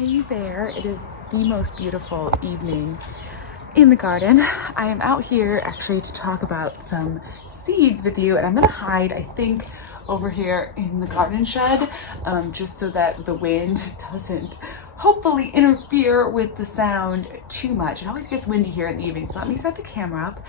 Hey there, it is the most beautiful evening in the garden. I am out here actually to talk about some seeds with you, and I'm gonna hide, I think, over here in the garden shed, just so that the wind doesn't hopefully interfere with the sound too much. It always gets windy here in the evening, so let me set the camera up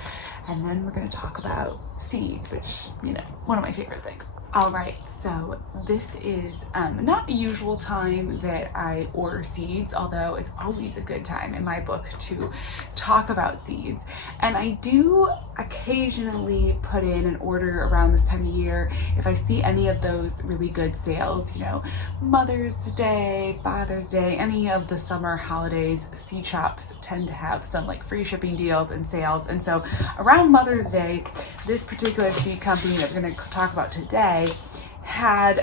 and then we're gonna talk about seeds, which, you know, one of my favorite things. All right, so this is not a usual time that I order seeds, although it's always a good time in my book to talk about seeds. And I do occasionally put in an order around this time of year if I see any of those really good sales, you know, Mother's Day, Father's Day, any of the summer holidays. Seed shops tend to have some like free shipping deals and sales. And so around Mother's Day, this particular seed company that we're going to talk about today had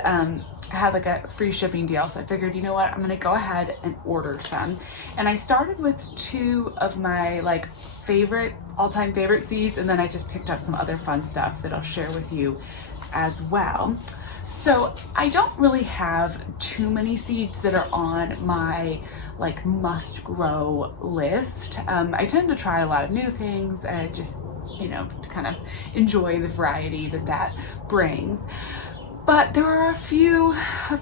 like a free shipping deal. So I figured, you know what, I'm gonna go ahead and order some. And I started with two of my like all-time favorite seeds, and then I just picked up some other fun stuff that I'll share with you as well. So I don't really have too many seeds that are on my like must grow list. I tend to try a lot of new things and just, you know, to kind of enjoy the variety that brings. But there are a few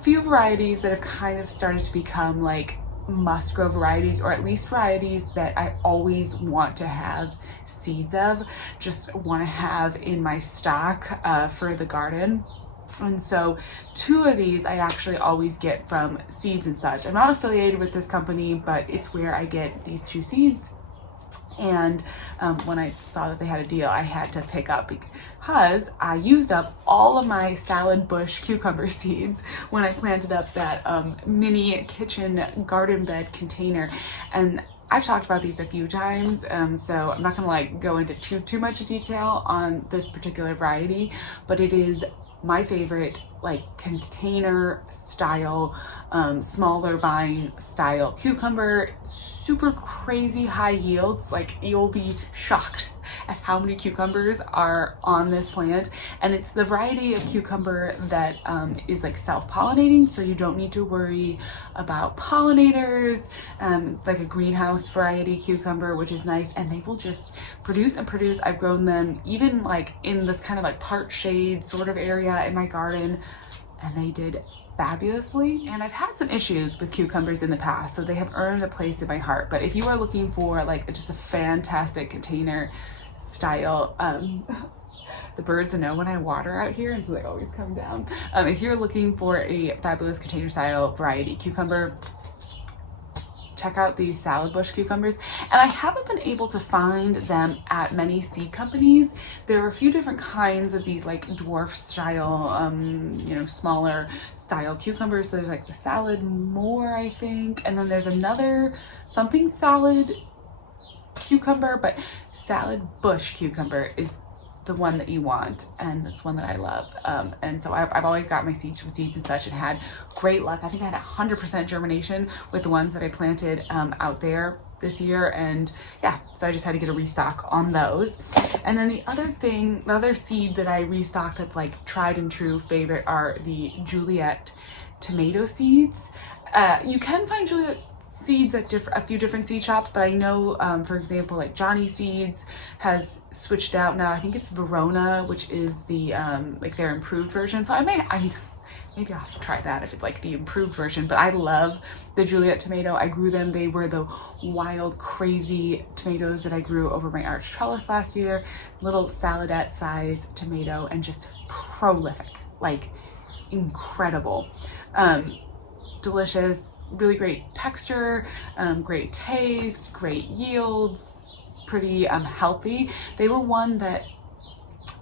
varieties that have kind of started to become like must grow varieties, or at least varieties that I always want to have seeds of, just want to have in my stock for the garden. And so two of these I actually always get from Seeds and Such. I'm not affiliated with this company, but it's where I get these two seeds. And when I saw that they had a deal, I had to pick up because I used up all of my salad bush cucumber seeds when I planted up that mini kitchen garden bed container. And I've talked about these a few times, so I'm not gonna like go into too much detail on this particular variety, but it is my favorite like container style, smaller vine style cucumber. Super crazy high yields. Like, you'll be shocked at how many cucumbers are on this plant. And it's the variety of cucumber that is like self-pollinating, so you don't need to worry about pollinators, like a greenhouse variety cucumber, which is nice. And they will just produce and produce. I've grown them even like in this kind of like part shade sort of area in my garden, and they did fabulously. And I've had some issues with cucumbers in the past, so they have earned a place in my heart. But if you are looking for like just a fantastic container style, the birds know when I water out here, and so they always come down. If you're looking for a fabulous container style variety cucumber, check out these salad bush cucumbers. And I haven't been able to find them at many seed companies. There are a few different kinds of these like dwarf style, you know, smaller style cucumbers. So there's like the salad more, I think, and then there's another something salad cucumber, but salad bush cucumber is the one that you want, and that's one that I love. And so I've always got my seeds from Seeds and Such and had great luck. I think I had 100% germination with the ones that I planted out there this year, and yeah, so I just had to get a restock on those. And then the other seed that I restocked that's like tried and true favorite are the Juliet tomato seeds. You can find Juliet seeds at a few different seed shops, but I know, for example, like Johnny Seeds has switched out now. I think it's Verona, which is the like their improved version. So I mean, maybe I'll have to try that if it's like the improved version. But I love the Juliet tomato. I grew them. They were the wild, crazy tomatoes that I grew over my arch trellis last year. Little saladette size tomato, and just prolific, like incredible, delicious. Really great texture, great taste, great yields, pretty healthy. They were one that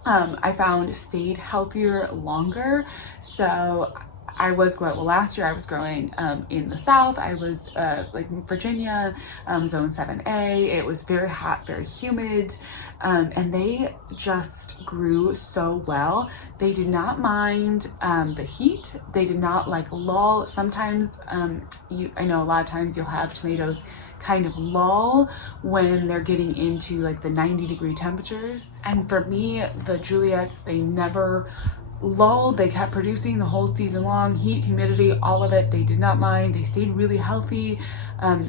I found stayed healthier longer. So I was growing, well, last year I was growing in the South. I was like Virginia, zone 7A. It was very hot, very humid, and they just grew so well. They did not mind the heat. They did not like lull. Sometimes I know a lot of times you'll have tomatoes kind of lull when they're getting into like the 90-degree temperatures. And for me, the Juliets, they never lulled. They kept producing the whole season long. Heat, humidity, all of it. They did not mind. They stayed really healthy. I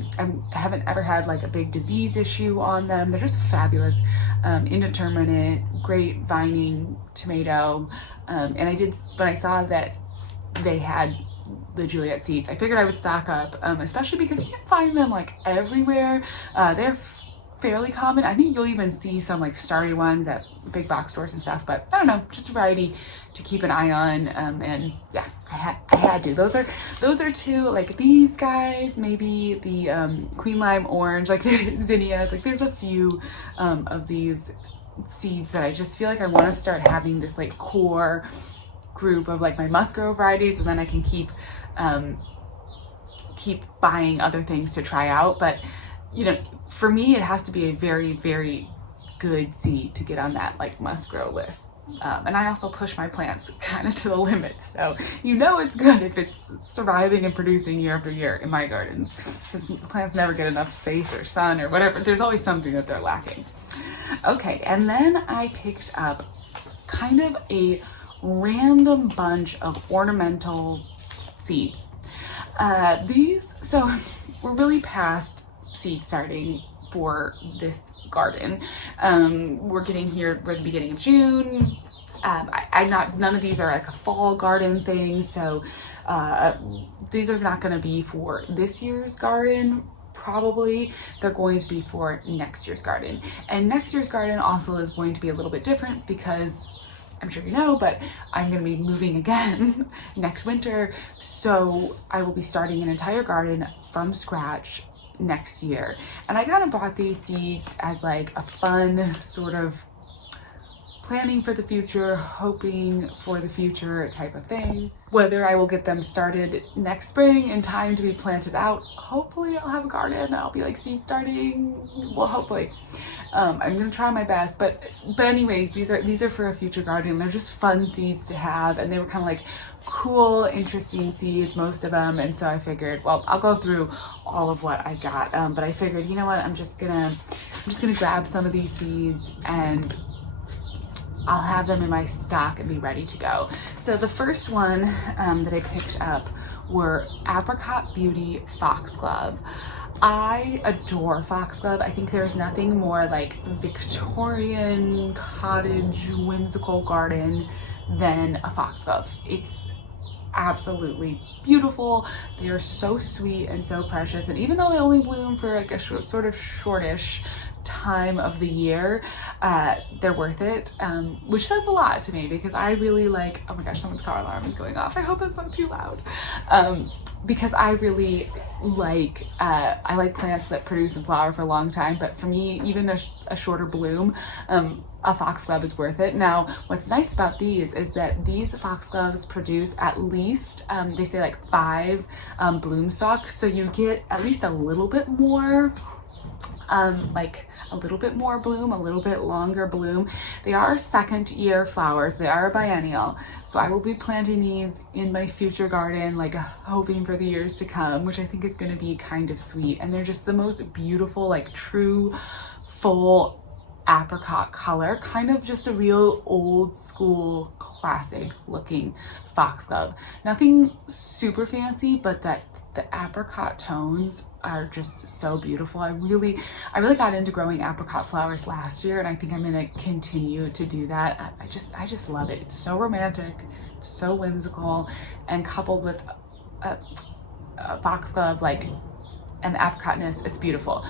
haven't ever had like a big disease issue on them. They're just fabulous, indeterminate, great vining tomato. And when I saw that they had the Juliet seeds, I figured I would stock up, especially because you can't find them like everywhere. They're fairly common. I think you'll even see some like starry ones at big box stores and stuff, but I don't know, just a variety to keep an eye on. And yeah, I had to. Those are two, like these guys, maybe the Queen Lime Orange, like the zinnias, like there's a few of these seeds that I just feel like I want to start having this like core group of like my must grow varieties, and then I can keep buying other things to try out. But you know, for me, it has to be a very, very good seed to get on that like must grow list. And I also push my plants kind of to the limit. So you know it's good if it's surviving and producing year after year in my gardens, because the plants never get enough space or sun or whatever. There's always something that they're lacking. Okay, and then I picked up kind of a random bunch of ornamental seeds. So we're really past seed starting for this garden. We're getting here, we're at the beginning of June. None of these are like a fall garden thing, so these are not going to be for this year's garden. Probably they're going to be for next year's garden, and next year's garden also is going to be a little bit different because I'm sure you know, but I'm going to be moving again next winter, so I will be starting an entire garden from scratch next year. And I kind of bought these seeds as like a fun sort of planning for the future, hoping for the future type of thing. Whether I will get them started next spring in time to be planted out, hopefully I'll have a garden. I'll be like seed starting, well, hopefully. I'm gonna try my best, but anyways, these are for a future garden. They're just fun seeds to have, and they were kind of like cool, interesting seeds, most of them. And so I figured, well, I'll go through all of what I got, but I figured, you know what, I'm just gonna grab some of these seeds and I'll have them in my stock and be ready to go. So the first one that I picked up were Apricot Beauty Foxglove. I adore foxglove. I think there's nothing more like Victorian cottage whimsical garden than a foxglove. It's absolutely beautiful. They are so sweet and so precious, and even though they only bloom for like a sort of shortish time of the year, they're worth it, which says a lot to me because I really like, oh my gosh, someone's car alarm is going off. I hope that's not too loud. Because I really like, I like plants that produce and flower for a long time, but for me, even a shorter bloom, a foxglove is worth it. Now, what's nice about these is that these foxgloves produce at least, they say like 5 bloom stalks, so you get at least a little bit more, like a little bit more bloom, a little bit longer bloom. They are second year flowers. They are a biennial. So I will be planting these in my future garden, like hoping for the years to come, which I think is going to be kind of sweet. And they're just the most beautiful, like true, full apricot color, kind of just a real old school classic looking foxglove. Nothing super fancy, but the apricot tones are just so beautiful. I really got into growing apricot flowers last year, and I think I'm gonna continue to do that. I just love it. It's so romantic, it's so whimsical, and coupled with a foxglove like and the apricotness, it's beautiful.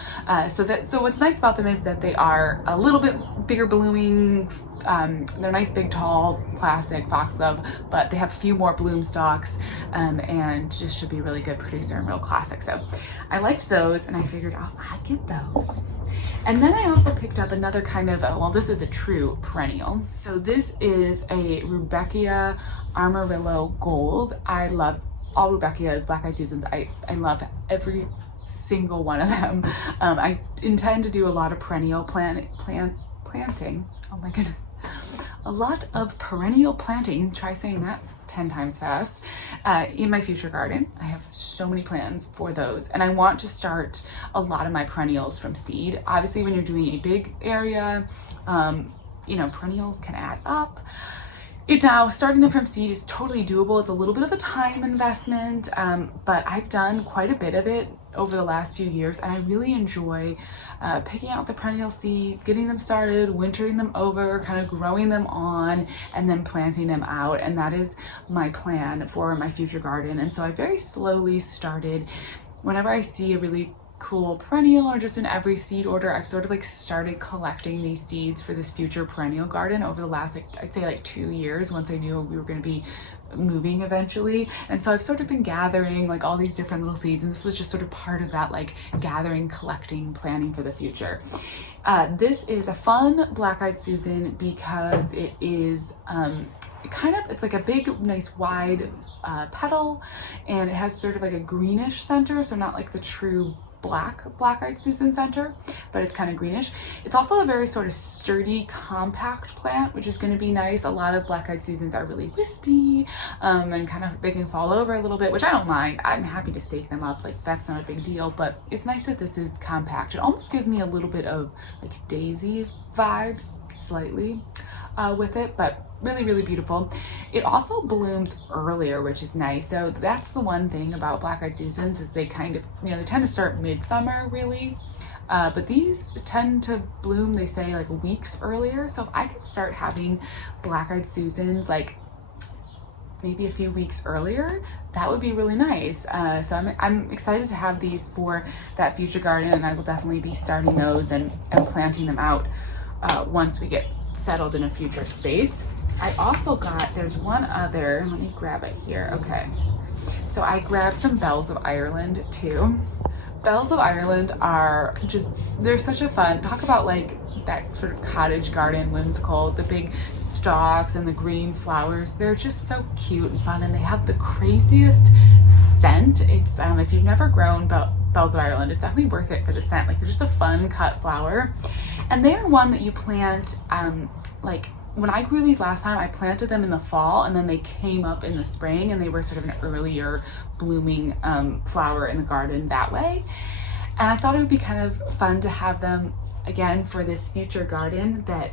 So what's nice about them is that they are a little bit bigger blooming. They're nice, big, tall, classic foxglove, but they have a few more bloom stalks, and just should be a really good producer and real classic. So I liked those, and I figured I'd get those. And then I also picked up another kind of, well, this is a true perennial. So this is a Rudbeckia Amarillo Gold. I love all Rudbeckias, Black-Eyed Susans. I love every single one of them. I intend to do a lot of perennial planting. Oh my goodness. A lot of perennial planting, try saying that 10 times fast, in my future garden. I have so many plans for those, and I want to start a lot of my perennials from seed. Obviously, when you're doing a big area, you know, perennials can add up. Now, starting them from seed is totally doable. It's a little bit of a time investment, but I've done quite a bit of it over the last few years, and I really enjoy picking out the perennial seeds, getting them started, wintering them over, kind of growing them on, and then planting them out. And that is my plan for my future garden. And so I very slowly started, whenever I see a really cool perennial or just in every seed order, I've sort of like started collecting these seeds for this future perennial garden over the last, like, I'd say like 2 years, once I knew we were going to be moving eventually. And so I've sort of been gathering like all these different little seeds, and this was just sort of part of that, like gathering, collecting, planning for the future. This is a fun black-eyed Susan because it is it's like a big, nice, wide petal, and it has sort of like a greenish center, so not like the true black-eyed Susan center, but it's kind of greenish. It's also a very sort of sturdy, compact plant, which is going to be nice. A lot of black-eyed Susans are really wispy and kind of, they can fall over a little bit, which I don't mind. I'm happy to stake them up, like that's not a big deal, but it's nice that this is compact. It almost gives me a little bit of like daisy vibes, slightly, with it, but really, really beautiful. It also blooms earlier, which is nice. So that's the one thing about black-eyed Susans, is they kind of, they tend to start midsummer really, but these tend to bloom, they say, like weeks earlier. So if I could start having black-eyed Susans like maybe a few weeks earlier, that would be really nice. So I'm excited to have these for that future garden, and I will definitely be starting those and planting them out once we get settled in a future space. I also got, there's one other, let me grab it here. Okay, so I grabbed some Bells of Ireland too. Bells of Ireland are just, they're such a fun, talk about like that sort of cottage garden whimsical, the big stalks and the green flowers. They're just so cute and fun, and they have the craziest scent. It's if you've never grown Bells of Ireland, it's definitely worth it for the scent. Like, they're just a fun cut flower, and they are one that you plant like when I grew these last time, I planted them in the fall, and then they came up in the spring, and they were sort of an earlier blooming flower in the garden that way. And I thought it would be kind of fun to have them again for this future garden, that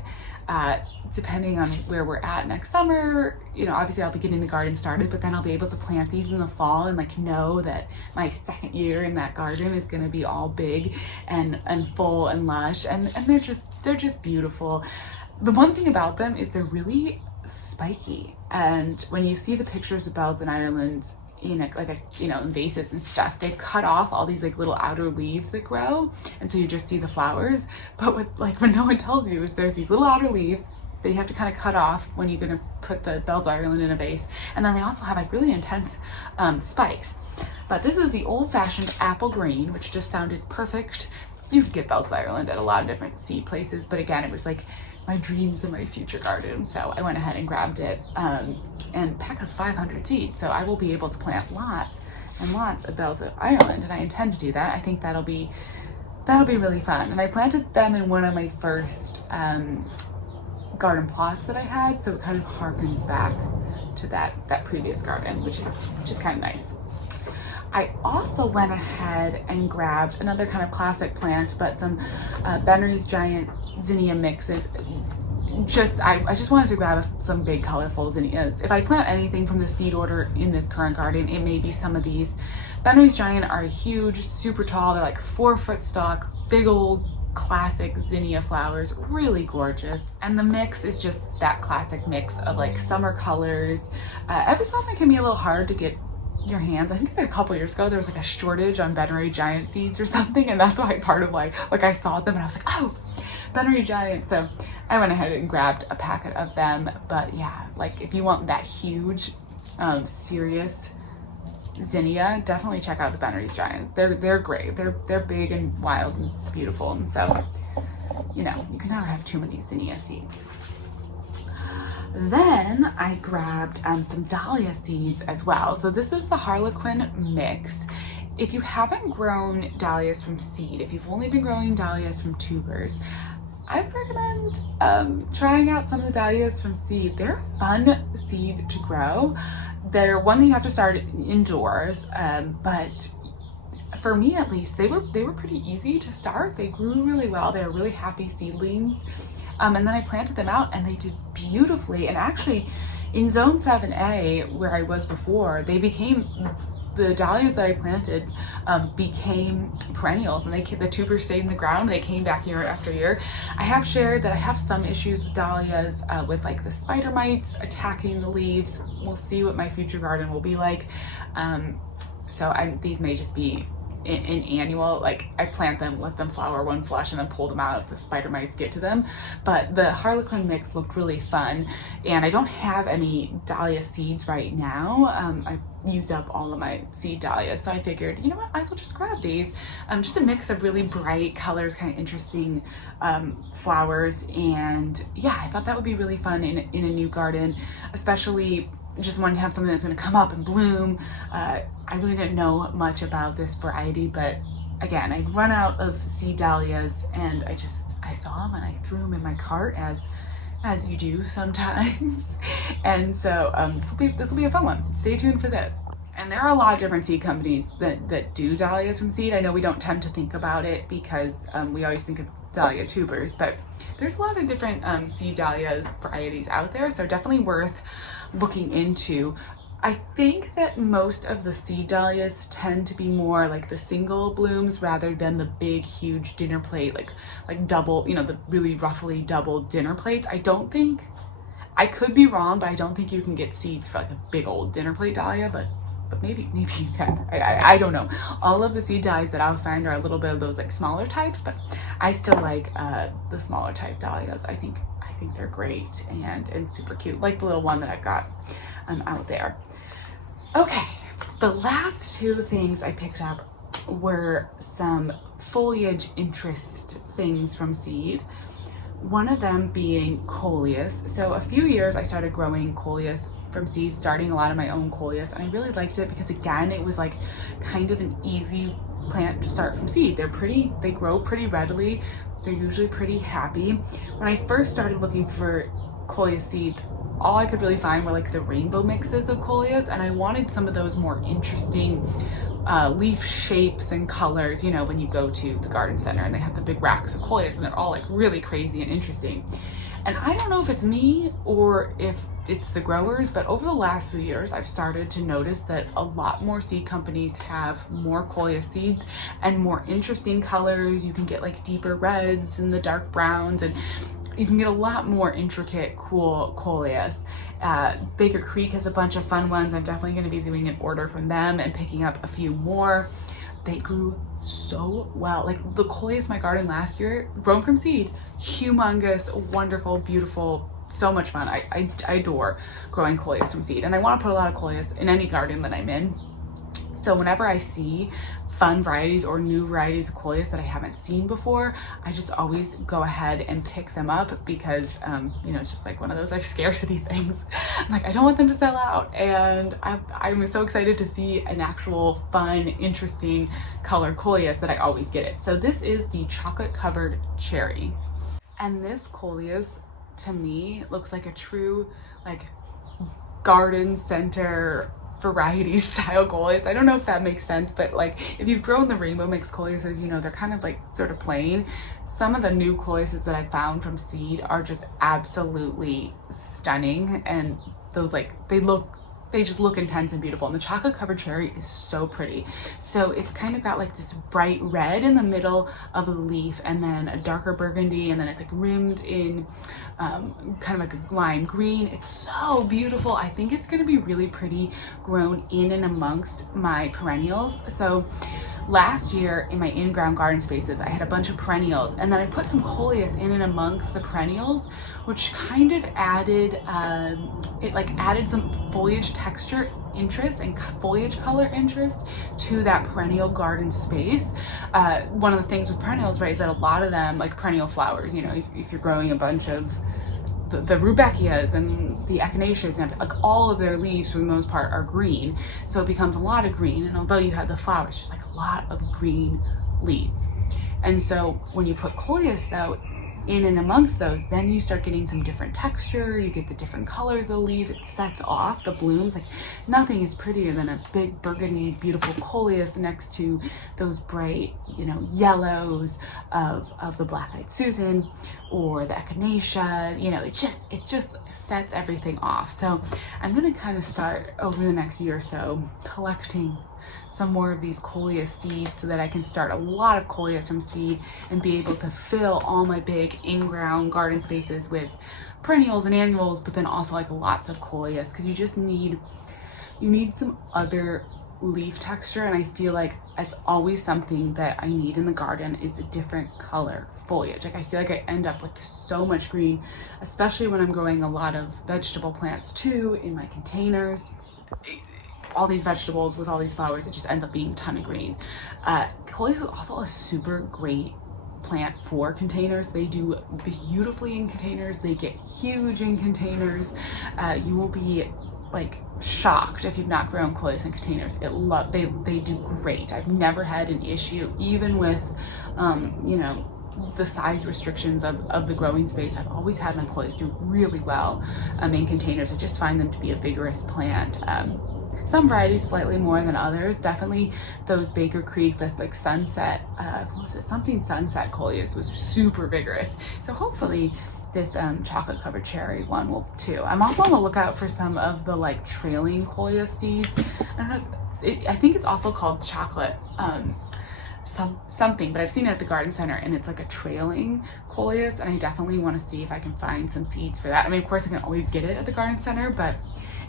depending on where we're at next summer, obviously I'll be getting the garden started, but then I'll be able to plant these in the fall and like know that my second year in that garden is going to be all big and full and lush, and they're just beautiful. The one thing about them is they're really spiky, and when you see the pictures of Bells in Ireland in in vases and stuff, they've cut off all these like little outer leaves that grow, and so you just see the flowers. But what no one tells you is there's these little outer leaves that you have to kind of cut off when you're going to put the Bells of Ireland in a vase, and then they also have like really intense spikes. But this is the old-fashioned apple green, which just sounded perfect. You can get Bells of Ireland at a lot of different seed places, but again, it was like my dreams in my future garden, so I went ahead and grabbed it and packed up 500 seeds. So I will be able to plant lots and lots of Bells of Ireland, and I intend to do that. I think that'll be really fun. And I planted them in one of my first garden plots that I had, so it kind of harkens back to that previous garden, which is kind of nice. I also went ahead and grabbed another kind of classic plant, but some Pinetree giant zinnia mixes. I just wanted to grab some big colorful zinnias. If I plant anything from the seed order in this current garden, it may be some of these. Pinetree giant are huge, super tall. They're like 4-foot stalk, big old classic zinnia flowers, really gorgeous. And the mix is just that classic mix of like summer colors. Every so often it can be a little hard to get your hands. I think a couple years ago there was like a shortage on Pinetree giant seeds or something, and that's why part of like I saw them and I was like, oh, Pinetree giant. So I went ahead and grabbed a packet of them. But yeah, like if you want that huge serious zinnia, definitely check out the Pinetree giant. They're great. They're big and wild and beautiful, and so you can never have too many zinnia seeds. Then I grabbed some dahlia seeds as well. So this is the Harlequin mix. If you haven't grown dahlias from seed, if you've only been growing dahlias from tubers, I'd recommend trying out some of the dahlias from seed. They're a fun seed to grow. They're one that you have to start indoors, but for me at least, they were pretty easy to start. They grew really well. They were really happy seedlings. And then I planted them out and they did beautifully. And actually in zone 7A, where I was before, the dahlias that I planted became perennials, and the tubers stayed in the ground. They came back year after year. I have shared that I have some issues with dahlias with like the spider mites attacking the leaves. We'll see what my future garden will be like. These may just be an annual, like I plant them, let them flower one flush, and then pull them out if the spider mites get to them. But the Harlequin mix looked really fun, and I don't have any dahlia seeds right now. I used up all of my seed dahlias, so I figured, you know what, I will just grab these. Just a mix of really bright colors, kind of interesting flowers, and yeah, I thought that would be really fun in a new garden, especially just wanted to have something that's going to come up and bloom. I really didn't know much about this variety, but again, I'd run out of seed dahlias, and I saw them and I threw them in my cart, as you do sometimes. And so this will be a fun one. Stay tuned for this. And there are a lot of different seed companies that do dahlias from seed. I know we don't tend to think about it because we always think of dahlia tubers, but there's a lot of different seed dahlias varieties out there, so definitely worth looking into. I think that most of the seed dahlias tend to be more like the single blooms rather than the big huge dinner plate, like double, you know, the really roughly double dinner plates. I don't think, I could be wrong, but I don't think you can get seeds for like a big old dinner plate dahlia, but maybe you can. I don't know. All of the seed dahlias that I'll find are a little bit of those like smaller types, but I still like the smaller type dahlias. I think they're great and super cute, like the little one that I've got out there. Okay, the last two things I picked up were some foliage interest things from seed. One of them being coleus. So a few years I started growing coleus from seed, starting a lot of my own coleus, and I really liked it because again, it was like kind of an easy plant to start from seed. They grow pretty readily. They're usually pretty happy. When I first started looking for coleus seeds, all I could really find were like the rainbow mixes of coleus, and I wanted some of those more interesting leaf shapes and colors, you know, when you go to the garden center and they have the big racks of coleus and they're all like really crazy and interesting. And I don't know if it's me or if it's the growers, but over the last few years, I've started to notice that a lot more seed companies have more coleus seeds and more interesting colors. You can get like deeper reds and the dark browns, and you can get a lot more intricate, cool coleus. Baker Creek has a bunch of fun ones. I'm definitely going to be doing an order from them and picking up a few more. They grew so well. Like the coleus in my garden last year, grown from seed, humongous, wonderful, beautiful, so much fun. I adore growing coleus from seed, and I want to put a lot of coleus in any garden that I'm in. So whenever I see fun varieties or new varieties of coleus that I haven't seen before, I just always go ahead and pick them up because, you know, it's just like one of those like scarcity things. I'm like, I don't want them to sell out. And I'm so excited to see an actual fun, interesting colored coleus that I always get it. So this is the chocolate covered cherry. And this coleus to me looks like a true like garden center variety style coleus. I don't know if that makes sense, but like if you've grown the rainbow mix coleuses, you know, they're kind of like sort of plain. Some of the new coleuses that I found from seed are just absolutely stunning, and those like they just look intense and beautiful. And the chocolate covered cherry is so pretty. So it's kind of got like this bright red in the middle of the leaf, and then a darker burgundy, and then it's like rimmed in kind of like a lime green. It's so beautiful. I think it's gonna be really pretty grown in and amongst my perennials. So last year in my in-ground garden spaces, I had a bunch of perennials, and then I put some coleus in and amongst the perennials, which kind of added, added some foliage texture interest and foliage color interest to that perennial garden space. One of the things with perennials, right, is that a lot of them, like perennial flowers, you know, if you're growing a bunch of the rudbeckias and the echinaceas, and like all of their leaves for the most part are green, so it becomes a lot of green. And although you have the flowers, just like a lot of green leaves. And so when you put coleus though, in and amongst those, then you start getting some different texture, you get the different colors of the leaves, it sets off the blooms. Like nothing is prettier than a big burgundy, beautiful coleus next to those bright, you know, yellows of the black-eyed Susan or the echinacea. You know, it just sets everything off. So I'm gonna kind of start over the next year or so collecting some more of these coleus seeds so that I can start a lot of coleus from seed and be able to fill all my big in-ground garden spaces with perennials and annuals, but then also like lots of coleus, because you need some other leaf texture. And I feel like it's always something that I need in the garden is a different color foliage. Like I feel like I end up with so much green, especially when I'm growing a lot of vegetable plants too in my containers. All these vegetables with all these flowers, it just ends up being a ton of green. Coleus is also a super great plant for containers. They do beautifully in containers. They get huge in containers. You will be like shocked if you've not grown coleus in containers. They do great. I've never had an issue, even with you know, the size restrictions of the growing space. I've always had my coleus do really well in containers. I just find them to be a vigorous plant. Some varieties slightly more than others. Definitely those Baker Creek, this like sunset, what was it? Something sunset coleus was super vigorous. So hopefully this chocolate covered cherry one will too. I'm also on the lookout for some of the like trailing coleus seeds. I don't know, I think it's also called chocolate something, but I've seen it at the garden center and it's like a trailing coleus, and I definitely want to see if I can find some seeds for that. I mean, of course I can always get it at the garden center, but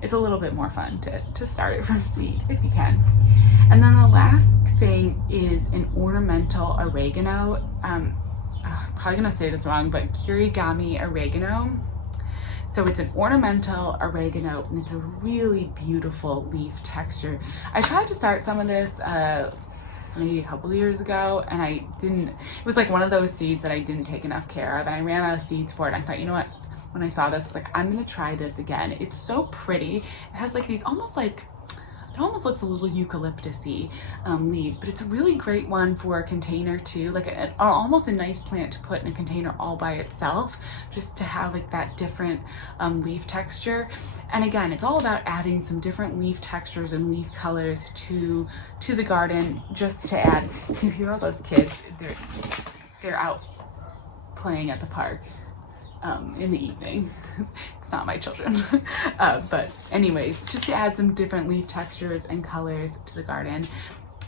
it's a little bit more fun to start it from seed if you can. And then the last thing is an ornamental oregano. Probably gonna say this wrong, but Kirigami oregano. So it's an ornamental oregano and it's a really beautiful leaf texture. I tried to start some of this maybe a couple of years ago, and I didn't. It was like one of those seeds that I didn't take enough care of, and I ran out of seeds for it. And I thought, you know what? When I saw this, like, I'm gonna try this again. It's so pretty. It has like these almost like, it almost looks a little eucalyptus-y leaves, but it's a really great one for a container too. Like almost a nice plant to put in a container all by itself, just to have like that different leaf texture. And again, it's all about adding some different leaf textures and leaf colors to the garden, just to add. You hear all those kids? They're out playing at the park in the evening. It's not my children. But anyways, just to add some different leaf textures and colors to the garden.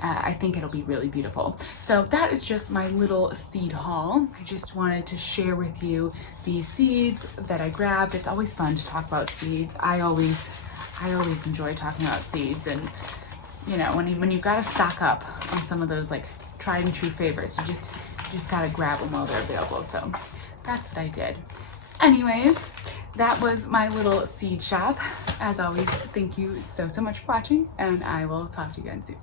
I think it'll be really beautiful. So that is just my little seed haul. I just wanted to share with you these seeds that I grabbed. It's always fun to talk about seeds. I always enjoy talking about seeds, and you know, when you've got to stock up on some of those like tried and true favorites, you just gotta grab them while they're available. So that's what I did. Anyways, that was my little seed shop. As always, thank you so much for watching, and I will talk to you again soon.